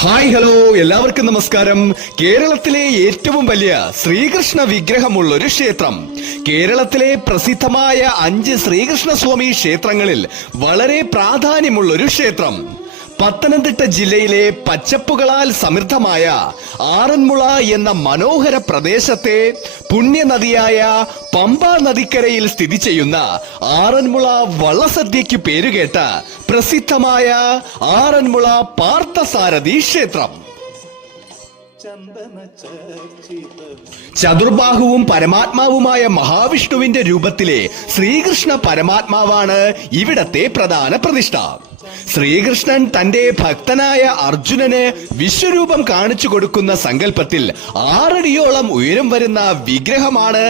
Hi hello എല്ലാവർക്കും നമസ്കാരം. കേരളത്തിലെ ഏറ്റവും വലിയ ശ്രീകൃഷ്ണ വിഗ്രഹമുള്ള ഒരു ക്ഷേത്രം, കേരളത്തിലെ പ്രസിദ്ധമായ 5 ശ്രീകൃഷ്ണസ്വാമി ക്ഷേത്രങ്ങളിൽ വളരെ പ്രാധാന്യമുള്ള ഒരു ക്ഷേത്രം. പത്തനംതിട്ട ജില്ലയിലെ പച്ചപ്പുകളാൽ സമൃദ്ധമായ ആറന്മുള എന്ന മനോഹര പ്രദേശത്തെ പുണ്യനദിയായ പമ്പാ നദിക്കരയിൽ സ്ഥിതി ചെയ്യുന്ന ആറന്മുള വള്ളസദ്യയ്ക്ക് പേരുകേട്ട പ്രസിദ്ധമായ ആറന്മുള പാർത്ഥസാരഥി ക്ഷേത്രം. ചതുർബാഹുവും പരമാത്മാവുമായ മഹാവിഷ്ണുവിന്റെ രൂപത്തിലെ ശ്രീകൃഷ്ണ പരമാത്മാവാണ് ഇവിടത്തെ പ്രധാന പ്രതിഷ്ഠ. ശ്രീകൃഷ്ണൻ തന്റെ ഭക്തനായ അർജുനന് വിശ്വരൂപം കാണിച്ചു കൊടുക്കുന്ന സങ്കല്പത്തിൽ 6 അടിയോളം ഉയരം വരുന്ന വിഗ്രഹമാണ്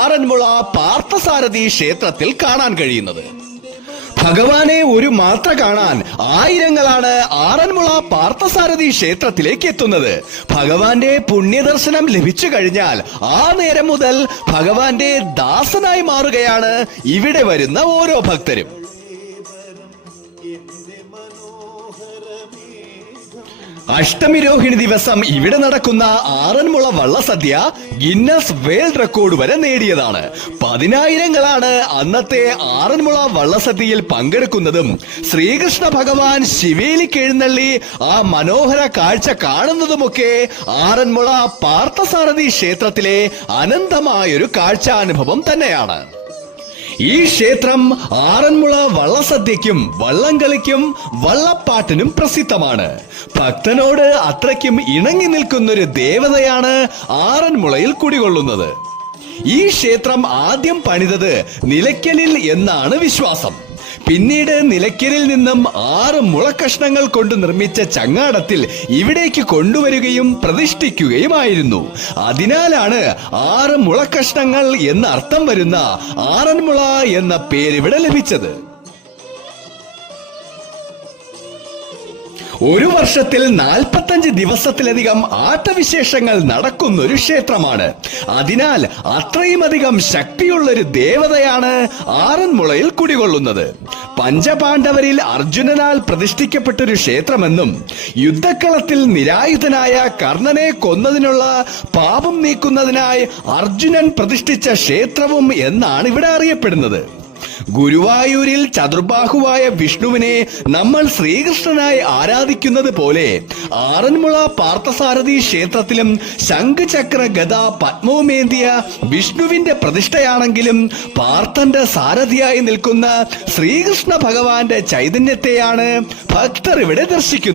ആറന്മുള പാർത്ഥസാരഥി ക്ഷേത്രത്തിൽ കാണാൻ കഴിയുന്നത്. ഭഗവാനെ ഒരു മാത്ര കാണാൻ ആയിരങ്ങളാണ് ആറന്മുള പാർത്ഥസാരഥി ക്ഷേത്രത്തിലേക്ക് എത്തുന്നത്. ഭഗവാന്റെ പുണ്യദർശനം ലഭിച്ചു കഴിഞ്ഞാൽ ആ നേരം മുതൽ ഭഗവാന്റെ ദാസനായി മാറുകയാണ് ഇവിടെ വരുന്ന ഓരോ ഭക്തരും. അഷ്ടമിരോഹിണി ദിവസം ഇവിടെ നടക്കുന്ന ആറന്മുള വള്ളസദ്യ ഗിന്നസ് വേൾഡ് റെക്കോർഡ് വരെ നേടിയതാണ്. 10,000ങ്ങളാണ് അന്നത്തെ ആറന്മുള വള്ളസദ്യയിൽ പങ്കെടുക്കുന്നതും ശ്രീകൃഷ്ണ ഭഗവാൻ ശിവേലിക്ക് എഴുന്നള്ളി ആ മനോഹര കാഴ്ച കാണുന്നതുമൊക്കെ ആറന്മുള പാർത്ഥസാരഥി ക്ഷേത്രത്തിലെ അനന്തമായൊരു കാഴ്ചാനുഭവം തന്നെയാണ്. ഈ ക്ഷേത്രം ആറന്മുള വള്ളസദ്യയ്ക്കും വള്ളംകളിക്കും വള്ളപ്പാട്ടിനും പ്രസിദ്ധമാണ്. ഭക്തനോട് അത്രയ്ക്കും ഇണങ്ങി നിൽക്കുന്നൊരു ദേവതയാണ് ആറന്മുളയിൽ കുടികൊള്ളുന്നത്. ഈ ക്ഷേത്രം ആദ്യം പണിതത് നിലയ്ക്കലിൽ എന്നാണ് വിശ്വാസം. പിന്നീട് നിലയ്ക്കലിൽ നിന്നും 6 മുളക്കഷ്ണങ്ങൾ കൊണ്ട് നിർമ്മിച്ച ചങ്ങാടത്തിൽ ഇവിടേക്ക് കൊണ്ടുവരികയും പ്രതിഷ്ഠിക്കുകയുമായിരുന്നു. അതിനാലാണ് 6 മുളക്കഷ്ണങ്ങൾ എന്ന അർത്ഥം വരുന്ന ആറന്മുള എന്ന പേരിവിടെ ലഭിച്ചത്. ഒരു വർഷത്തിൽ 45 ദിവസത്തിലധികം ആട്ടവിശേഷങ്ങൾ നടക്കുന്ന ഒരു ക്ഷേത്രമാണ്. അതിനാൽ അത്രയുമധികം ശക്തിയുള്ളൊരു ദേവതയാണ് ആറന്മുളയിൽ കുടികൊള്ളുന്നത്. പഞ്ചപാണ്ഡവരിൽ അർജുനനാൽ പ്രതിഷ്ഠിക്കപ്പെട്ടൊരു ക്ഷേത്രമെന്നും യുദ്ധക്കളത്തിൽ നിരായുധനായ കർണനെ കൊന്നതിനുള്ള പാപം നീക്കുന്നതിനായി അർജുനൻ പ്രതിഷ്ഠിച്ച ക്ഷേത്രവും എന്നാണ് ഇവിടെ അറിയപ്പെടുന്നത്. ഗുരുവായൂരിൽ ചതുർബാഹുവായ വിഷ്ണുവിനെ നമ്മൾ ശ്രീകൃഷ്ണനായി ആരാധിക്കുന്നത് പോലെ ആറന്മുള പാർത്ഥസാരഥി ക്ഷേത്രത്തിലും ശംഖ് ചക്ര ഗദ പത്മവുമേന്തിയ വിഷ്ണുവിന്റെ പ്രതിഷ്ഠയാണെങ്കിലും പാർത്ഥന്റെ സാരഥിയായി നിൽക്കുന്ന ശ്രീകൃഷ്ണ ഭഗവാന്റെ ചൈതന്യത്തെയാണ് ഭക്തർ ഇവിടെ ദർശിക്കുന്നത്.